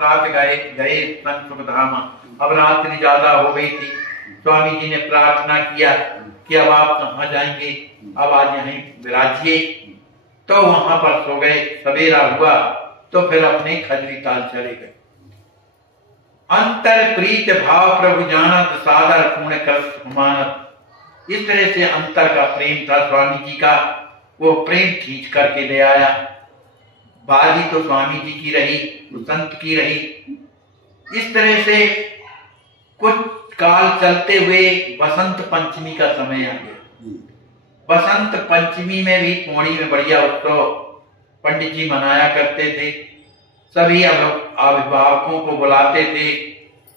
रात गए गए संत सुखधाम। अब रात्रि ज्यादा हो गई थी। स्वामी जी ने प्रार्थना किया कि अब आप कहाँ जाएंगे, अब आज यहीं विराजिए। तो वहां पर सो गए। सवेरा हुआ तो फिर अपने खजरी ताल चले गए। अंतर प्रीत भाव प्रभु जानत, सादर पूर्ण कर मानत। इस तरह से अंतर का प्रेम था स्वामी जी का, वो प्रेम खींच करके ले आया। बाजी तो स्वामी जी की रही, संत की रही। इस तरह से कुछ काल चलते हुए बसंत पंचमी का समय आ गया। बसंत पंचमी में भी पौड़ी में बढ़िया उत्सव पंडित जी मनाया करते थे। सभी अभिभावकों को बुलाते थे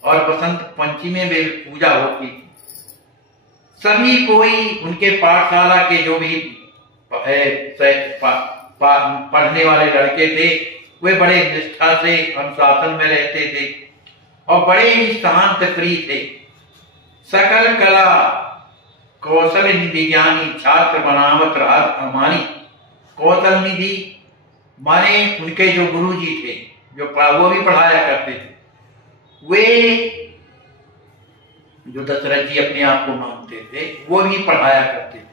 और बसंत पंचमी में भी पूजा होती थी। सभी कोई उनके पाठशाला के जो भी पढ़ने वाले लड़के थे वे बड़े निष्ठा से अनुशासन में रहते थे और बड़े ही शांत प्रिय थे। सकल कला कौशल निधि ज्ञानी, छात्र बनावत रात अमानी। कौशल निधि माने उनके जो गुरु जी थे, जो वो भी पढ़ाया करते थे। वे जो दशरथ जी अपने आप को मानते थे, वो भी पढ़ाया करते थे।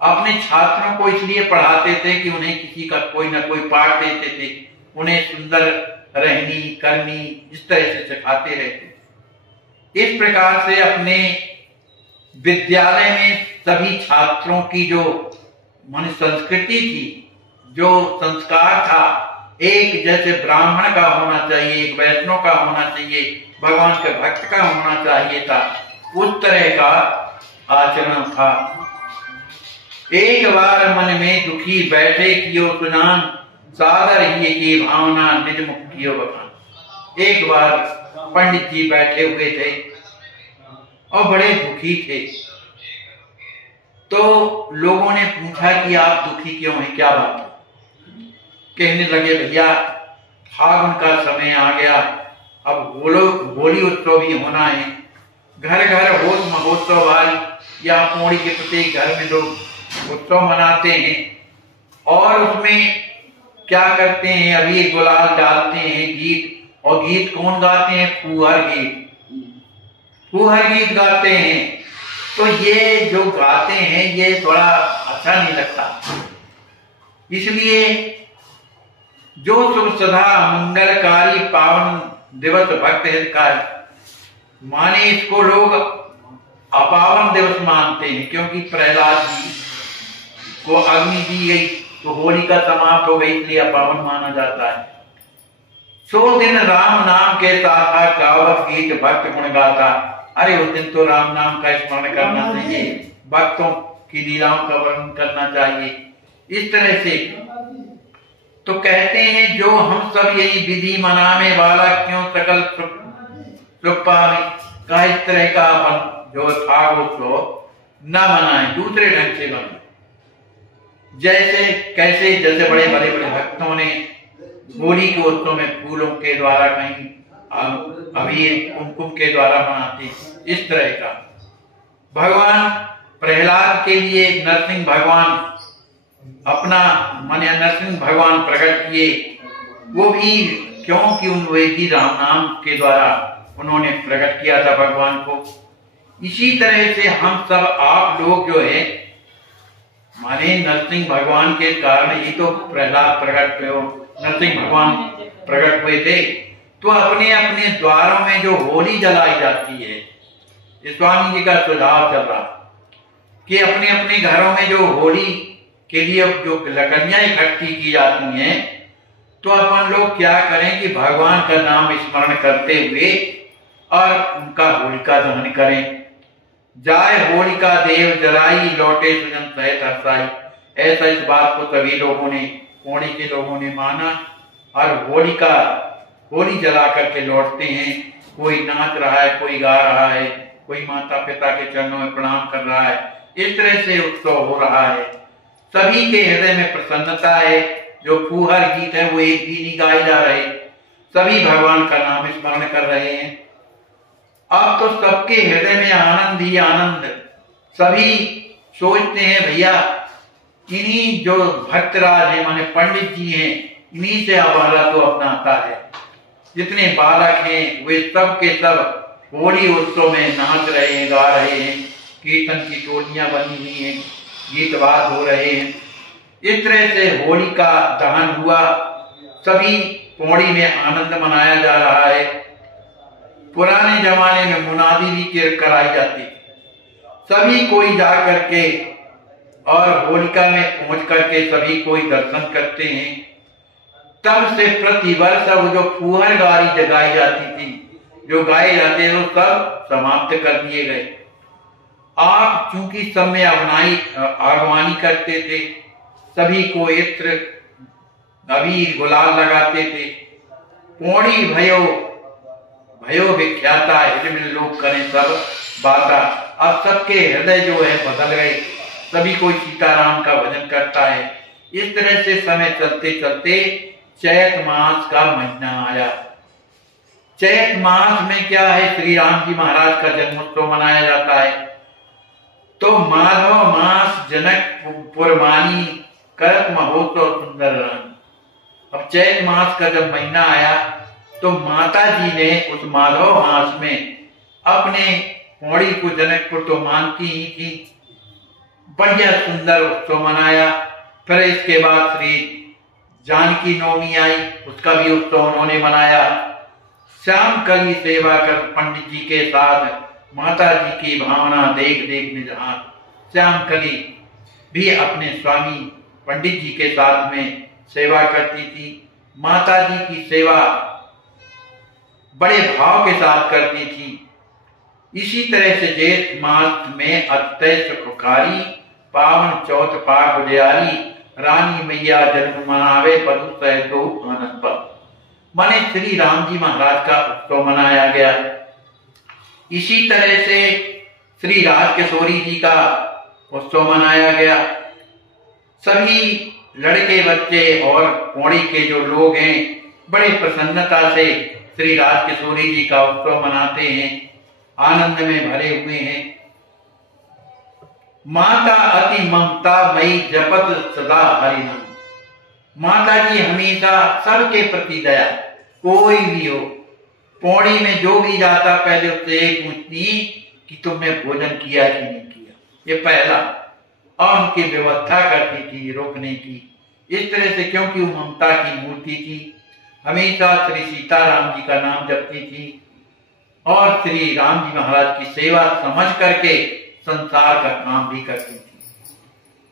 अपने छात्रों को इसलिए पढ़ाते थे कि उन्हें किसी का कोई ना कोई पाठ देते थे, उन्हें सुंदर रहनी करनी इस तरह से सिखाते रहते। इस प्रकार से अपने विद्यालय में सभी छात्रों की जो मन संस्कृति थी, जो संस्कार था, एक जैसे ब्राह्मण का होना चाहिए, एक वैष्णव का होना चाहिए, भगवान के भक्त का होना चाहिए था, उस तरह का आचरण था। एक बार मन में दुखी बैठे कियो सुजान, सादर ही की भावना निज मुख कियो बखान। एक बार पंडित जी बैठे हुए थे और बड़े दुखी थे। तो लोगों ने पूछा कि आप दुखी क्यों हैं, क्या बात है? कहने लगे भैया फागुन का समय आ गया, अब होली उत्सव भी होना है। घर घर होल महोत्सव भाई, या पौड़ी के प्रत्येक घर में लोग उत्सव मनाते हैं और उसमें क्या करते हैं, अभी गुलाल डालते हैं, गीत। और गीत कौन गाते हैं? फूहर गीत, फूहर गीत गाते हैं। तो ये जो गाते हैं ये थोड़ा अच्छा नहीं लगता। इसलिए जो शुभ सदा मंगलकारी पावन दिवस भक्त हितकारी, माने इसको लोग अपावन दिवस मानते हैं, क्योंकि प्रहलाद जी को अग्नि दी गई तो होलिका समाप्त हो गई, इसलिए अपावन माना जाता है। 100 दिन राम नाम के साथ गावत गीत भक्त गुण गाता। अरे उस दिन तो राम नाम का स्मरण करना चाहिए, भक्तों की लीलाओं का वर्णन करना चाहिए। इस तरह से तो कहते हैं जो हम सब यही विधि मनाने वाला, क्यों सकल सुख पावे। का इस तरह का अपन जो था उसको न मनाए, दूसरे ढंग से मनाए। जैसे कैसे, जैसे बड़े बड़े बड़े भक्तों ने होली के उत्सव में फूलों के द्वारा, कहीं अबीर कुमकुम के द्वारा मनाते, इस तरह का। भगवान प्रहलाद के लिए नरसिंह भगवान अपना माने नरसिंह भगवान प्रकट किए, वो भी क्योंकि उन वे भी राम नाम के द्वारा उन्होंने प्रकट किया था भगवान को। इसी तरह से हम सब आप लोग जो है माने नरसिंह भगवान के कारण ही तो प्रहलाद प्रकट हुए, नरसिंह भगवान प्रकट हुए थे। तो अपने अपने द्वारों में जो होली जलाई जाती है, स्वामी जी का सुझाव चल रहा कि अपने अपने घरों में जो होली के लिए जो लकड़ियां इकट्ठी की जाती हैं, तो अपन लोग क्या करें कि भगवान का नाम स्मरण करते हुए और उनका होलिका दहन करें। जाए होलिका देव जलाई, लौटे सुजन सहित हर्षाई। ऐसा इस बात को सभी लोगों ने, पौड़ी के लोगों ने माना और होली जला करके लौटते हैं। कोई नाच रहा है, कोई गा रहा है, कोई माता पिता के चरणों में प्रणाम कर रहा है। इस तरह से उत्सव हो रहा है। सभी के हृदय में प्रसन्नता है। जो फूहर गीत है वो एक भी नहीं गाए जा रहे, सभी भगवान का नाम स्मरण कर रहे हैं। अब तो सबके हृदय में आनंद ही आनंद। सभी सोचते हैं भैया इन्हीं जो भक्तराज है माने पंडित जी हैं, इन्हीं से हमारा तो अपना आता है। जितने बालक हैं वे सब के सब होली उत्सव में नाच रहे हैं, गा रहे हैं, कीर्तन की टोलियां बनी हुई हैं, गीत वाद हो रहे हैं। इस तरह से होली का दहन हुआ। सभी पौड़ी में आनंद मनाया जा रहा है। पुराने जमाने में मुनादी भी कराई जाती, सभी कोई जा करके और होलिका में पहुंच करके सभी कोई दर्शन करते हैं। तब से प्रतिवर्ष अब जो फुहर गारी जगाई जाती थी, जो गाए जाते थे, वो सब समाप्त कर दिए गए। आप चूंकि सब में आगवानी करते थे, सभी को इत्र अबीर गुलाल लगाते थे। पौड़ी भयो विख्याता हिलमिल लोग करें सब बाता। अब सबके हृदय जो है बदल गए, सभी कोई सीताराम का भजन करता है। इस तरह से समय चलते चलते चैत मास का महीना आया। चैत मास में क्या है, श्री राम जी महाराज का जन्मोत्सव मनाया जाता है। तो माधव मास जनक पुरमानी करत महोत्सव सुंदर रानी। अब चैत मास का जब महीना आया तो माता जी ने उस माधव मास में अपने पौड़ी को जनकपुर तो मानती ही थी, बढ़िया सुंदर उत्सव मनाया। फिर इसके बाद श्री जानकी नवमी आई, उसका भी उत्सव उन्होंने मनाया। श्याम कली सेवा कर पंडित जी के साथ माता जी की भावना देख देख निजहार श्याम कली भी अपने स्वामी पंडित जी के साथ में सेवा करती थी। माता जी की सेवा बड़े भाव के साथ करती थी। इसी तरह से जेठ मास में अत्यय सुखकारी पावन चौथ पाक उदयारी रानी मैया जन्म मनावे पदु सह दो आनंद पर। माने श्री राम जी महाराज का उत्सव मनाया गया। इसी तरह से श्री राज किशोरी जी का उत्सव मनाया गया। सभी लड़के बच्चे और पौड़ी के जो लोग हैं बड़े प्रसन्नता से श्री राज किशोरी जी का उत्सव मनाते हैं, आनंद में भरे हुए हैं। माता अति ममता मई जपत सदा हरिनाम। माता जी हमेशा सबके प्रति दया, कोई भी हो पौड़ी में जो भी जाता पहले उससे पूछती कि तुमने भोजन किया कि नहीं किया, ये पहला। और उनकी व्यवस्था करती थी रोकने की। इस तरह से क्योंकि वो ममता की मूर्ति थी, हमेशा श्री सीताराम जी का नाम जपती थी और श्री राम जी महाराज की सेवा समझ करके संसार का काम भी करती थी।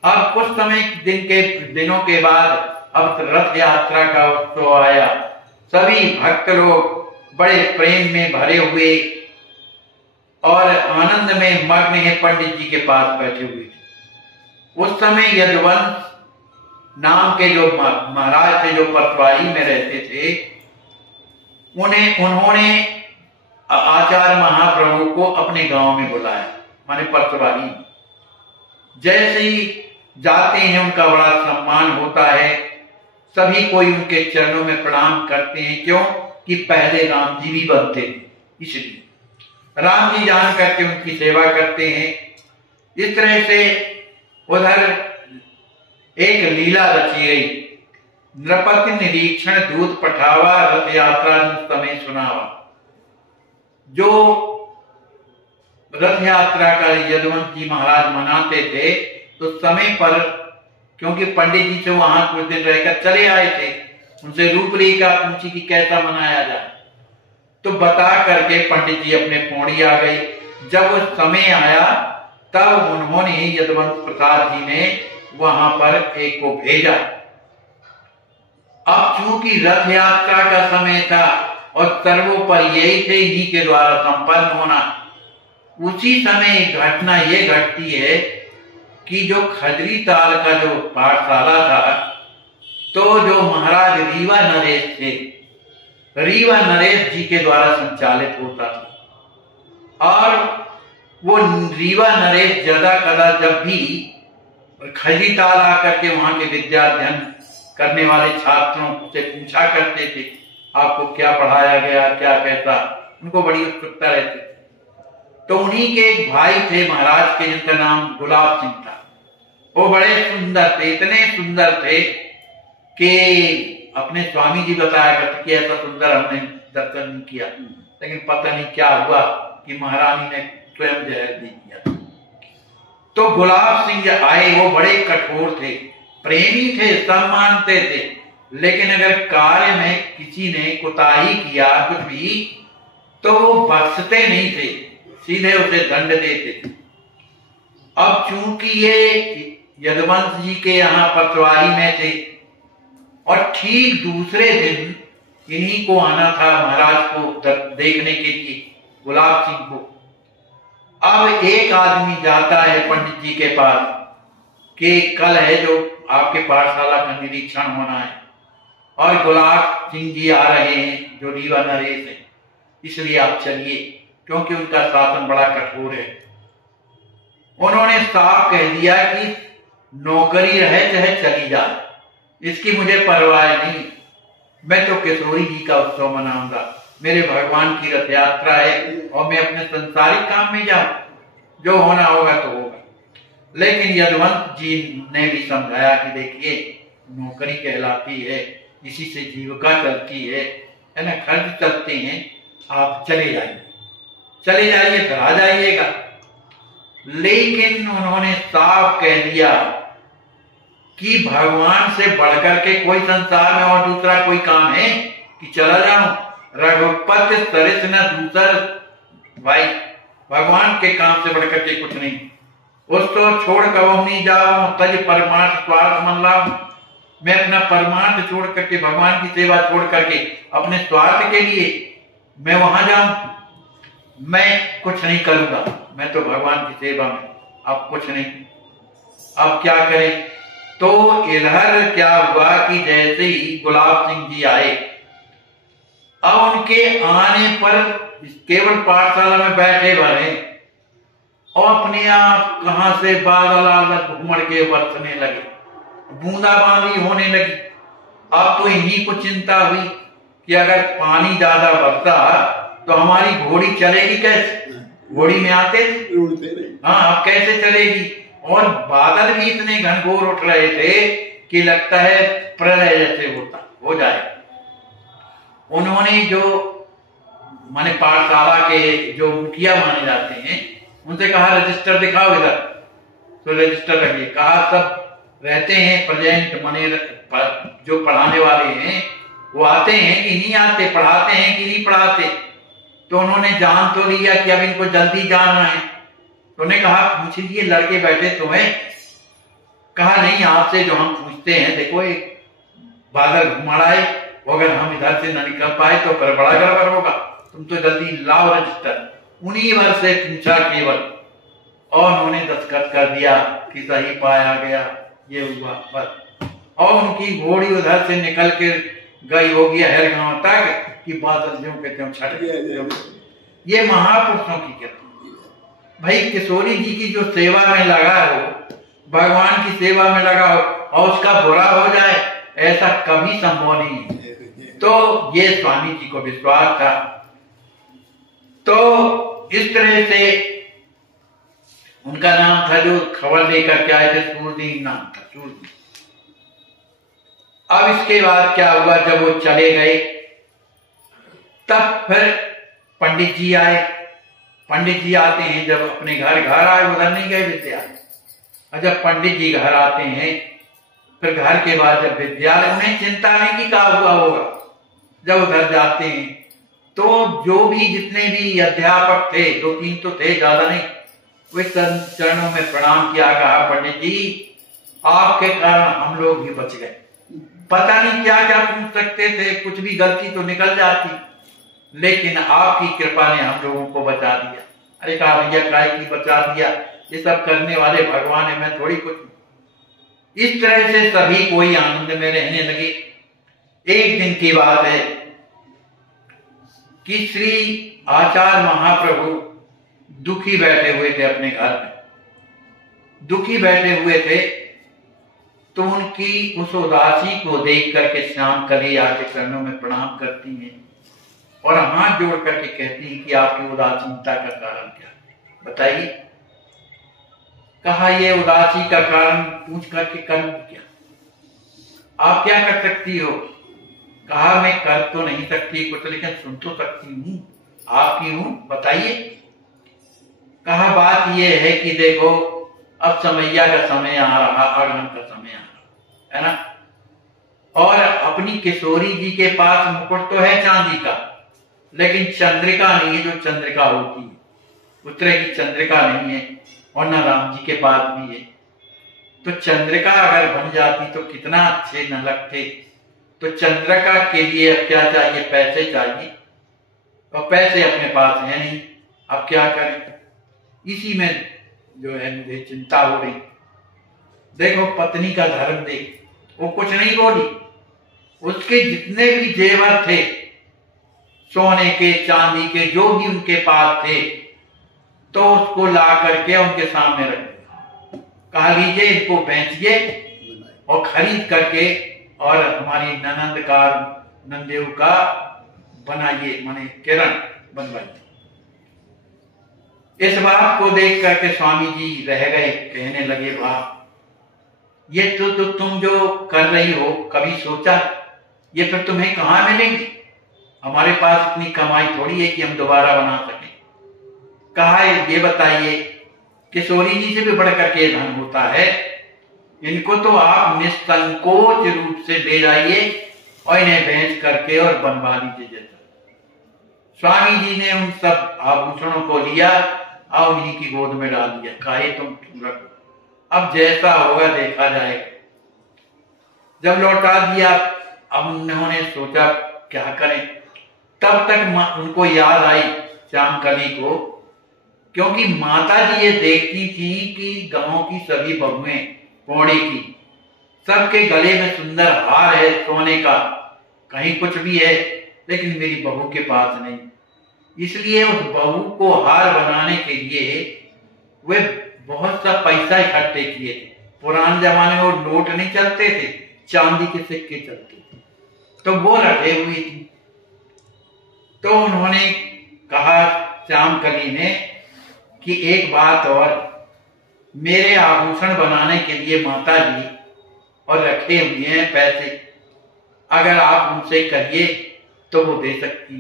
अब कुछ समय दिनों के बाद अब रथ यात्रा का उत्सव आया। सभी भक्त लोग बड़े प्रेम में भरे हुए और आनंद में मग्न है पंडित जी के पास बैठे हुए थे। उस समय यदुवंश नाम के जो महाराज थे, जो पटवारी में रहते थे, उन्होंने आचार्य महाप्रभु को अपने गांव में बुलाया, माने पटवारी। जैसे ही जाते हैं उनका बड़ा सम्मान होता है, सभी कोई उनके चरणों में प्रणाम करते हैं। क्यों कि पहले राम जी भी बनते थे, इसलिए राम जी जान करके उनकी सेवा करते हैं। इस तरह से उधर एक लीला रची गई। नृपति निरीक्षण दूत पठावा रथ यात्रा समय सुनावा। जो रथ यात्रा का यदुवंश जी महाराज मनाते थे तो समय पर, क्योंकि पंडित जी से वहां कुछ दिन रहकर चले आए थे, उनसे रूपरेखा पूछी कि कैसा मनाया जाए, तो बता करके पंडित जी अपने पौड़ी आ गए। जब वो समय आया तब उन्होंने यदुवंश प्रसाद जी ने वहां पर एक को भेजा। अब चूंकि रथ यात्रा का समय था और सर्वोपरि यही थे इन्हीं के द्वारा संपन्न होना, उसी समय एक घटना ये घटती है कि जो खजरी ताल का जो पाठशाला था, तो जो महाराज रीवा नरेश थे, रीवा नरेश जी के द्वारा संचालित होता था। और वो रीवा नरेश ज्यादा कदा जब भी खजरी ताल आकर के वहां के विद्याध्ययन करने वाले छात्रों से पूछा करते थे, आपको क्या पढ़ाया गया, क्या कैसा, उनको बड़ी उत्सुकता रहती थी। तो उन्हीं के एक भाई थे महाराज के, जिनका नाम गुलाब सिंह था। वो बड़े सुंदर थे, इतने सुंदर थे कि अपने स्वामी जी बताया करते कि ऐसा सुंदर हमने दर्शन नहीं किया, लेकिन पता नहीं क्या हुआ कि महारानी ने स्वयं जहर दे दिया। तो गुलाब सिंह आए, वो बड़े कठोर थे, प्रेमी थे, सब मानते थे, लेकिन अगर कार्य में किसी ने कोताही किया कुछ भी तो वो बख्शते नहीं थे, सीधे उसे दंड देते थे। अब चूंकि ये यदुवंश जी के यहाँ पटवारी में थे और ठीक दूसरे दिन इन्हीं को आना था महाराज को देखने के लिए, गुलाब सिंह को। अब एक आदमी जाता है पंडित जी के पास कि कल है जो आपके पाठशाला का निरीक्षण होना है और गुलाब सिंह जी आ रहे हैं जो रीवा नरेश है, इसलिए आप चलिए, क्योंकि उनका शासन बड़ा कठोर है। उन्होंने साफ कह दिया कि नौकरी रहे चाहे चली जाए, इसकी मुझे परवाह नहीं, मैं तो किशोरी जी का उत्सव मनाऊंगा, मेरे भगवान की रथ यात्रा है और मैं अपने संसारिक काम में जाऊं, जो होना होगा तो होगा। लेकिन यदुवंश जी ने भी समझाया कि देखिए नौकरी कहलाती है, इसी से जीविका चलती है ना, खर्च चलते हैं, आप चले जाइए फिर आ जाइएगा। लेकिन उन्होंने साफ कह दिया कि भगवान से बढ़कर के कोई संसार में और दूसरा कोई काम है कि चला जाऊं, रघुपति सरिस न दूसर भाई, भगवान के काम से बढ़कर के कुछ नहीं, उसको छोड़ कबहू नहीं जाऊं, तज परमार्थ स्वार्थ मन लाऊं, मैं अपना परमार्थ छोड़ करके, भगवान की सेवा छोड़ करके अपने स्वार्थ के लिए मैं वहां जाऊं, मैं कुछ नहीं करूंगा, मैं तो भगवान की सेवा में, अब कुछ नहीं। अब क्या करें? तो इधर क्या हुआ कि जैसे ही गुलाब सिंह जी आए, अब उनके आने पर केवल पाठशाला में बैठे बने और अपने आप कहां से बादल आदत घुमड़ के बरसने लगे, बूंदाबांदी होने लगी। अब तो इन्हीं को चिंता हुई कि अगर पानी ज्यादा बरसा तो हमारी घोड़ी चलेगी कैसे, घोड़ी में आते थे, हाँ अब कैसे चलेगी। और बादल भी इतने घनघोर उठ रहे थे कि लगता है प्रलय जैसे हो जाए। उन्होंने जो माने पाठशाला के जो मुखिया माने जाते हैं उनसे कहा रजिस्टर दिखाओ इधर, तो रजिस्टर रखिए। कहा सब रहते हैं प्रेजेंट, माने जो पढ़ाने वाले हैं वो आते हैं कि नहीं आते, पढ़ाते हैं कि नहीं पढ़ाते। तो उन्होंने जान तो लिया कि अब इनको जल्दी जाना है, तो उन्होंने कहा पूछ लीजिए लड़के बैठे तुम्हें। कहा नहीं, आपसे जो हम पूछते हैं, देखो एक बादल घुमाड़ा है, अगर हम इधर से न निकल पाए तो फिर बड़ा गड़बड़ होगा, तुम तो जल्दी लाओ रजिस्टर। उन्हीं बार से पूछा केवल और उन्होंने दस्तखत कर दिया कि सही पाया गया, ये हुआ बस। और उनकी घोड़ी उधर से निकल के गई होगी हर गांव तक कि बादल ज्यों के त्यों छट गए। ये महापुरुषों की कृपा। भाई किशोरी जी की जो सेवा में लगा हो, भगवान की सेवा में लगा हो और उसका बुरा हो जाए, ऐसा कभी संभव नहीं है। तो ये स्वामी जी को विश्वास था। तो इस तरह से उनका नाम था, जो खबर लेकर के आए थे, सूरदीन नाम था, सूरदीन। अब इसके बाद क्या हुआ, जब वो चले गए तब फिर पंडित जी आए। पंडित जी आते हैं जब अपने घर आए, उधर नहीं गए विद्यालय। और जब पंडित जी घर आते हैं फिर घर के बाद जब विद्यालय, उन्हें चिंता नहीं कि क्या हुआ होगा। जब उधर जाते हैं तो जो भी जितने भी अध्यापक थे, 2-3 तो थे, ज्यादा नहीं, वे चरणों में प्रणाम किया, कहा पंडित जी आपके कारण हम लोग भी बच गए। पता नहीं क्या क्या पूछ सकते थे, कुछ भी गलती तो निकल जाती, लेकिन आपकी कृपा ने हम लोगों को बचा दिया। अरे कहा भैया काय की बचा दिया, ये सब करने वाले भगवान है, मैं थोड़ी कुछ। इस तरह से सभी कोई आनंद में रहने लगे। एक दिन की बात है कि श्री आचार्य महाप्रभु दुखी बैठे हुए थे अपने घर में, दुखी बैठे हुए थे। तो उनकी उस उदासी को देख करके श्याम कली आके चरणों में प्रणाम करती हैं और हाथ जोड़ करके कहती हैं कि आपकी उदासीनता का कारण क्या है, बताइए। कहा ये उदासी का कारण पूछ करके करूं क्या, आप क्या कर सकती हो। कहा मैं कर तो नहीं सकती कुछ, लेकिन सुन तो सकती हूँ, आपकी हूँ, बताइए। कहा बात यह है कि देखो अब समैया का समय आ रहा, अगहन का समय आ रहा है ना, और अपनी किशोरी जी के पास मुकुट तो है चांदी का, लेकिन चंद्रिका नहीं है जो चंद्रिका होती है, उस तरह की चंद्रिका नहीं है, और न राम जी के पास भी है। तो चंद्रिका अगर बन जाती तो कितना अच्छे न लगते। तो चंद्रिका के लिए अब क्या चाहिए, पैसे चाहिए, और पैसे अपने पास है नहीं, अब क्या करें। इसी में जो है मुझे चिंता हो रही। देखो पत्नी का धर्म देख, वो कुछ नहीं बोली, उसके जितने भी जेवर थे, सोने के चांदी के जो भी उनके पास थे, तो उसको ला करके उनके सामने रख दिया। कहा लीजिए इनको बेचिए और खरीद करके और हमारी ननंद का, नंदेव का बनाइए, माने किरण बनवाइए। इस बात को देख करके स्वामी जी रह गए, कहने लगे वाह, ये तो तुम जो कर रही हो कभी सोचा, ये फिर तुम्हें कहां मिलेंगे, हमारे पास इतनी कमाई थोड़ी है कि हम दोबारा बना सकें। कहा ये बताइए, किशोरी जी से भी बढ़ करके धन होता है, इनको तो आप निसंकोच रूप से ले जाइए और इन्हें बेच करके और बनवा लीजिए जैसा। स्वामी जी ने उन सब आभूषणों को लिया और उन्हीं की गोद में डाल दिया। कहा तुम रखो, अब जैसा होगा देखा जाएगा। जब लौटा दिया, अब उन्होंने सोचा क्या करें। तब तक उनको याद आई श्यामकली को, क्योंकि माता जी ये देखती थी कि गांव की सभी बहुएं पौड़ी की सबके गले में सुंदर हार है सोने का, कहीं कुछ भी है, लेकिन मेरी बहू के पास नहीं। इसलिए उस बहू को हार बनाने के लिए वे बहुत सा पैसा इकट्ठे किए थे। पुराने जमाने में वो नोट नहीं चलते थे, चांदी के सिक्के चलते थे, तो वो रखे हुई थी। तो उन्होंने कहा श्यामकली ने कि एक बात और, मेरे आभूषण बनाने के लिए माता जी और रखे हुए हैं पैसे, अगर आप उनसे कहिए तो वो दे सकती।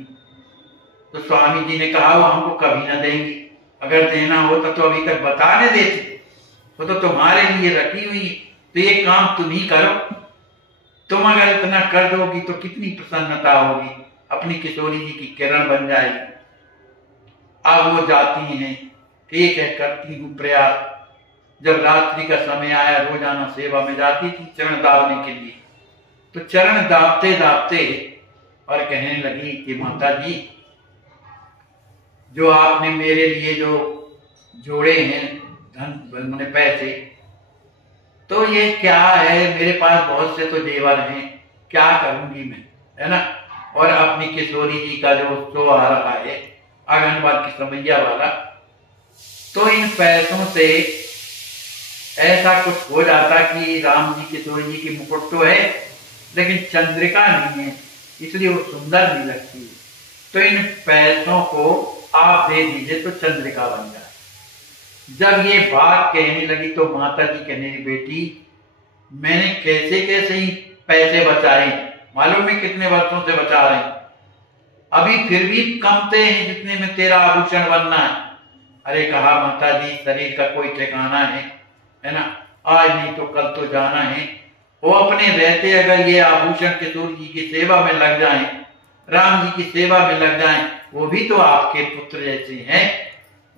तो स्वामी जी ने कहा वो हमको कभी ना देंगी, अगर देना होता तो अभी तक बताने देते, वो तो तुम्हारे लिए रखी हुई है, तो ये काम तुम ही करो। तुम अगर इतना कर दोगी तो कितनी प्रसन्नता होगी, अपनी किशोरी जी की किरण बन जाएगी। अब वो जाती हैं, ठीक है करती हूँ प्रयास। जब रात्रि का समय आया, रोजाना सेवा में जाती थी चरण दाबने के लिए, तो चरण दाबते दाबते और कहने लगी कि माता जी, जो आपने मेरे लिए जो जोड़े हैं धन मैंने पैसे, तो ये क्या है, मेरे पास बहुत से तो जेवर हैं, क्या करूंगी मैं, है ना। और अपनी किशोरी जी का जो उत्सव आ रहा है आंगनबाड़ी की समैया वाला, तो इन पैसों से ऐसा कुछ हो जाता कि राम जी किशोरी जी की मुकुट तो है लेकिन चंद्रिका नहीं है, इसलिए वो सुंदर नहीं लगती। तो इन पैसों को आप दे दीजिए तो चंद्रिका बन जाए। जब ये बात कहने लगी तो माता जी कहने लगी, बेटी मैंने कैसे कैसे ही पैसे बचाए, मालूम है कितने वर्षों से बचा रहे हैं, अभी फिर भी कमते हैं जितने में तेरा आभूषण बनना है। अरे कहा माता जी, शरीर का कोई ठिकाना है ना, आज नहीं तो कल तो जाना है। वो अपने रहते अगर ये आभूषण किशोर जी की सेवा में लग जाएं, राम जी की सेवा में लग जाएं, वो भी तो आपके पुत्र जैसे हैं,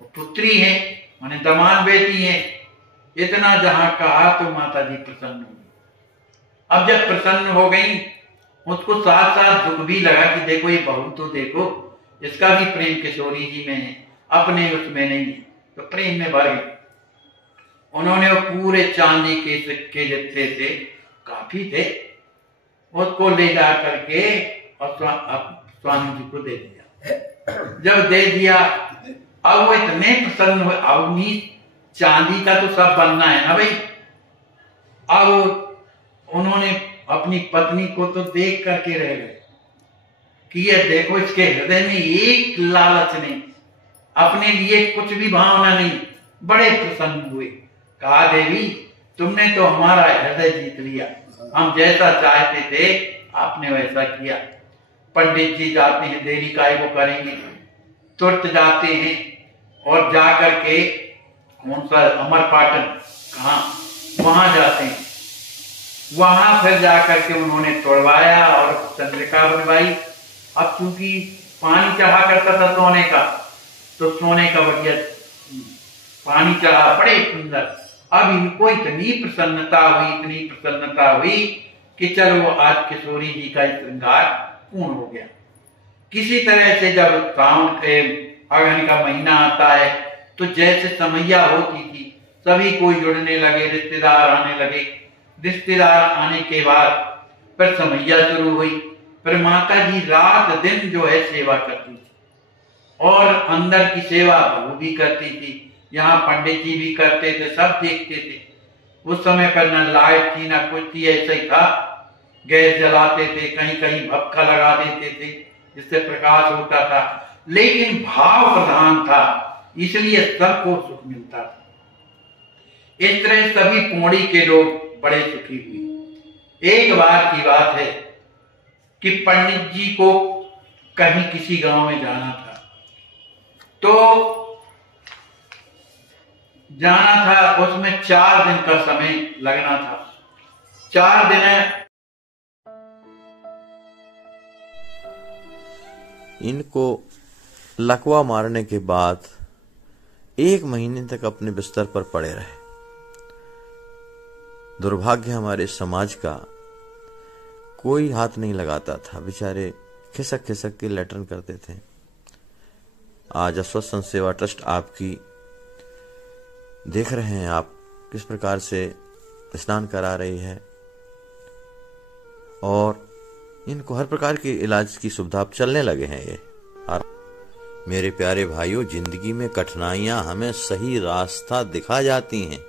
वो पुत्री हैं, माने दमान बेटी हैं। इतना जहां कहा तो माता जी प्रसन्न हो गई। अब जब प्रसन्न हो गई, उसको साथ साथ दुख भी लगा कि देखो ये बहू तो देखो, इसका भी प्रेम किशोरी जी में है, अपने उसमें नहीं है, तो प्रेम में भर गई। उन्होंने वो पूरे चांदी के सिक्के जितने थे, काफी थे, उसको ले जा करके और स्वामी जी को दे दिया। जब दे दिया, अब वो इतने प्रसन्न हुए, अब नहीं चांदी का तो सब बनना है ना भाई। अब उन्होंने अपनी पत्नी को तो देख करके रह गए कि ये देखो इसके हृदय में एक लालच नहीं, अपने लिए कुछ भी भावना नहीं, बड़े प्रसन्न हुए। कहा देवी तुमने तो हमारा हृदय जीत लिया, हम जैसा चाहते थे आपने वैसा किया। पंडित जी जाते हैं, देरी काय वो करेंगे, तुरंत जाते हैं और जा करके कौन सा अमरपाटन, कहाँ, वहां जाते हैं। वहां फिर जाकर के उन्होंने तोड़वाया और चंद्रिका बनवाई। अब चूंकि पानी चढ़ा करता था सोने का, तो सोने का बढ़िया पानी चढ़ा, बड़े सुंदर। अब इनको इतनी प्रसन्नता हुई कि चलो आज किशोरी जी का श्रृंगार पूर्ण हो गया। किसी तरह से जब सावन के अगहन का महीना आता है तो जैसे समैया होती थी, सभी कोई जुड़ने लगे, रिश्तेदार आने लगे। रिश्तेदार आने के बाद फिर समैया शुरू हुई। फिर माता जी रात दिन जो है सेवा करती थी और अंदर की सेवा वो भी करती थी, यहाँ पंडित जी भी करते थे, सब देखते थे। उस समय पर न लाइट थी न कुछ थी, ऐसा ही था। गैस जलाते थे, कहीं कहीं भपका लगा देते थे जिससे प्रकाश होता था, लेकिन भाव प्रधान था, इसलिए सबको सुख मिलता था। इस तरह सभी पौड़ी के लोग बड़े सुखी हुए। एक बार की बात है कि पंडित जी को कहीं किसी गांव में जाना था, तो जाना था, उसमें 4 दिन का समय लगना था। 4 दिन इनको लकवा मारने के बाद 1 महीने तक अपने बिस्तर पर पड़े रहे। दुर्भाग्य हमारे समाज का, कोई हाथ नहीं लगाता था, बेचारे खिसक खिसक के लेटरिन करते थे। आज अस्वस्थ सेवा ट्रस्ट आपकी देख रहे हैं आप किस प्रकार से स्नान करा रही है और इनको हर प्रकार के इलाज की सुविधा अब चलने लगे हैं ये। और मेरे प्यारे भाइयों, जिंदगी में कठिनाइयां हमें सही रास्ता दिखा जाती हैं,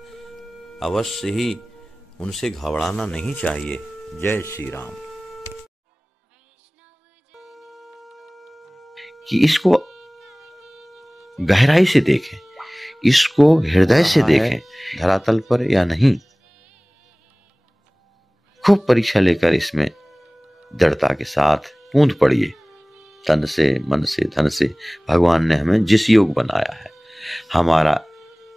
अवश्य ही उनसे घबराना नहीं चाहिए। जय श्री राम। कि इसको गहराई से देखें, इसको हृदय से देखें, धरातल पर या नहीं। खूब परीक्षा लेकर इसमें दृढ़ता के साथ कूद पड़िए। तन से, मन से, धन से भगवान ने हमें जिस योग बनाया है, हमारा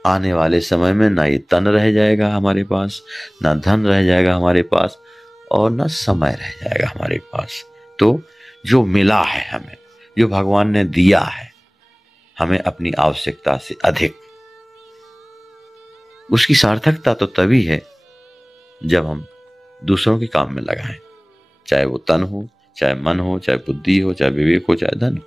आने वाले समय में ना ये तन रह जाएगा हमारे पास, ना धन रह जाएगा हमारे पास, और ना समय रह जाएगा हमारे पास। तो जो मिला है हमें, जो भगवान ने दिया है हमें अपनी आवश्यकता से अधिक, उसकी सार्थकता तो तभी है जब हम दूसरों के काम में लगाएं, चाहे वो तन हो, चाहे मन हो, चाहे बुद्धि हो, चाहे विवेक हो, चाहे धन हो।